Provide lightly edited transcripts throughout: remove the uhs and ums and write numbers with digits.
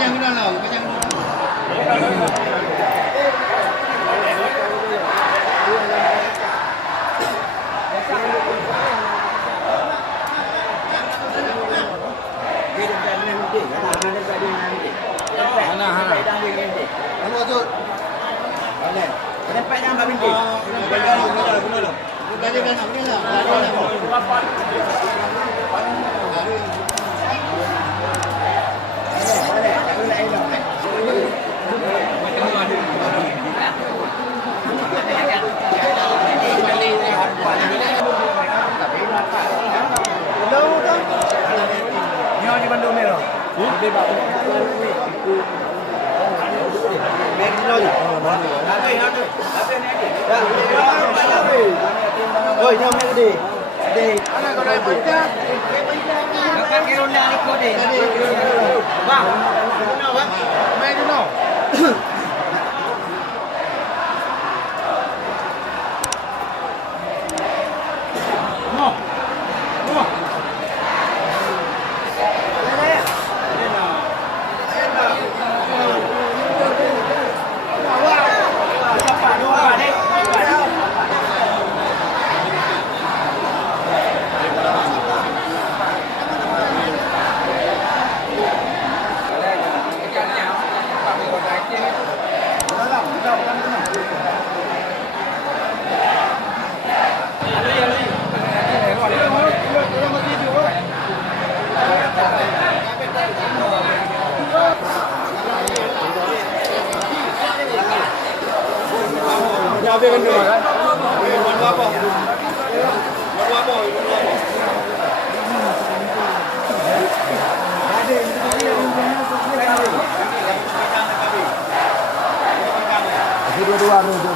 kenyang ke dalam, kenyang. Anu tu. Boleh. Dapat yang apa binti? Benar. Belajar kan apa ni lah? Ni di Bandung ni loh. Di Bandung. Oi, ni mana gede? Gede. Mana kau dah baca? Makan kira undang ni kau deh. Bang, mana bang? Main dulu. Habis kan dua kan? Buat apa?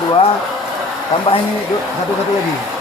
Dua tambah ini satu lagi.